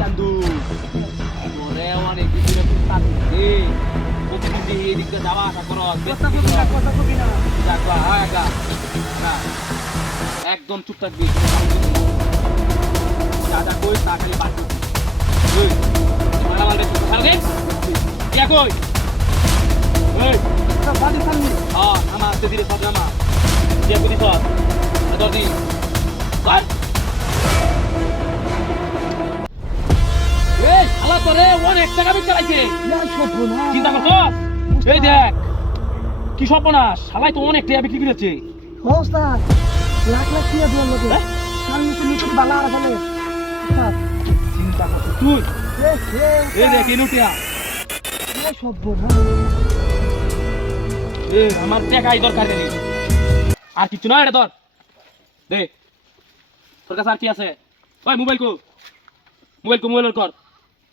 চান্দু ওরে অনেক কিছু পাচ্ছি প্রতিদিন এদিকে যাওয়া আসা করো কথা কবি না যাকবা আগা না একদম চুপ থাকবি দাদা কই তা খালি বাকি ওই মারা মারবে তুই সারা দিন ইয়া কই ওই সব বাড়ি সামনে হ্যাঁ আমার আস্তে ধীরে সব নামা যে বুঝি সব দরদি কর এই শালা তোরে অনেক টাকা বিক্রি চালাইছে চিন্তা করছস এই দেখ কি সর্বনাশ শালাই তো অনেক টাকা বিক্রি করেছে ওস্তাদ লাখ লাখ টাকা দিলাম লোকে সামনে তো নিচে বালা আর ফেলে ওস্তাদ চিন্তা করছস তুই এই দেখ এই লুটিয়া এ আমার টাকাই দরকার নেই আর কিছু না এটা ধর দে তোর কাছে আর কি আছে ওই মোবাইল মোবাইল কর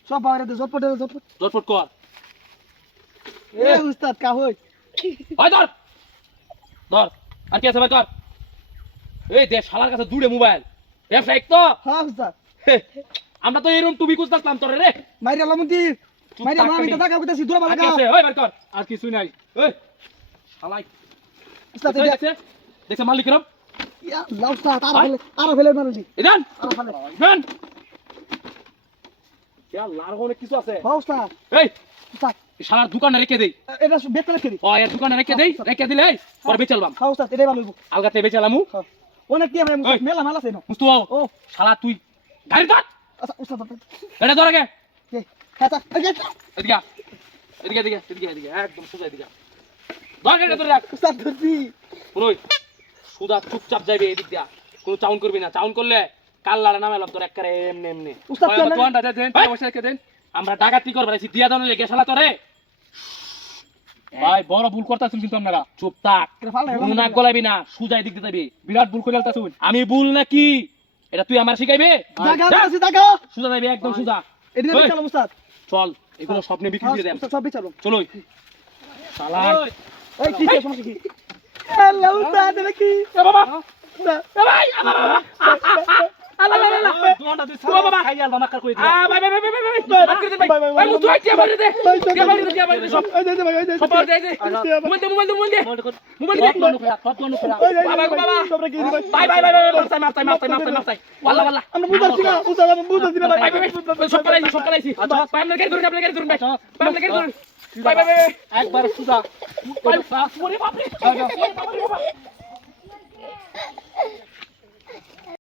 সব বাইরে দে জটপট জটফট কর এ উস্তাদ কা হই ওই ধর আর কি আছে ভাই কর এই দে শালার কাছে দুড়ে মোবাইল ব্যবসায়িক তো হ্যাঁ উস্তাদ আমরা তো এরকম টুবি কুস্তাম তোরে রে মাইরা লামুদি মাইরা আমি তো টাকা কইতাছি দূর আর বালা কি আছে ওই বের কর আর কিছু নাই ওই শালাই উস্তাদ দেখছে মালিক রব ইয়া উস্তাদ আর ফেলে মারলি ইদান আর ফেলে মান কে লারগো অনেক কিছু আছে হ্যাঁ উস্তাদ এই উস্তাদ শালার দোকানে রেখে দেই এটা বেচতে রেখে দি ও এর দোকানে রেখে দিলে পরে বেচালবাম হ্যাঁ উস্তাদ এটাই ভালো আলগাতে বেচালামু অনেক কি আমি মেলা মাল আছে না মুস্তু ও শালা তুই গাড়ি ধর আচ্ছা উস্তাদ এটা ধর আগে কে খাতা এদিকে একদম সোজা এদিকে ধর গাড়ি ধরে রাখ উস্তাদ ধরছি শুনুই সুদা চুপচাপ যাবে এদিক দিয়া কোনো চাউন করবি না চাউন করলে কাল্লারে নামাইলাম তোর একবারে এমনি উস্তাদ কেন দোকানটা দেন পয়সা রেখে দেন আমরা ডাকাতি করব না দিয়া দাও লেগে শালা তোরে ভাই বড় ভুল করতাছেন কিন্তু আপনারা চুপ থাক কোনো নাক গলাবি না সুজা এদিক দিয়ে যাবি বিরাট ভুল করে ফেলতাছুন আমি ভুল নাকি এটা তুই আমার শিখাইবে জায়গা সুজা যাবি একদম সুজা এদিকে চলো উস্তাদ চল এগুলো স্বপ্নে বিক্রি করে দেন সব বিচারো চলো শালা এই কি সমস্যা কি হ্যালো উস্তাদ এটা কি এ বাবা এ ভাই আল্লাহ দোকানটা তুই সারা বাবা খাই আল মাকার কই দে ভাই ভাই মুস্তু আইতে বাড়ি দে সব সব দে মোবাইল দে বাবা ভাই ওয়াল্লাহ আমরা বুঝাচ্ছি না উস্তাদ আমরা বুঝাচ্ছি না ভাই সব পালাইছি পাইম না গাড়ি ধরুন আপনি গাড়ি ধরুন পাইম না গাড়ি ধরুন ভাই একবার সুজা ভাই বাপ রে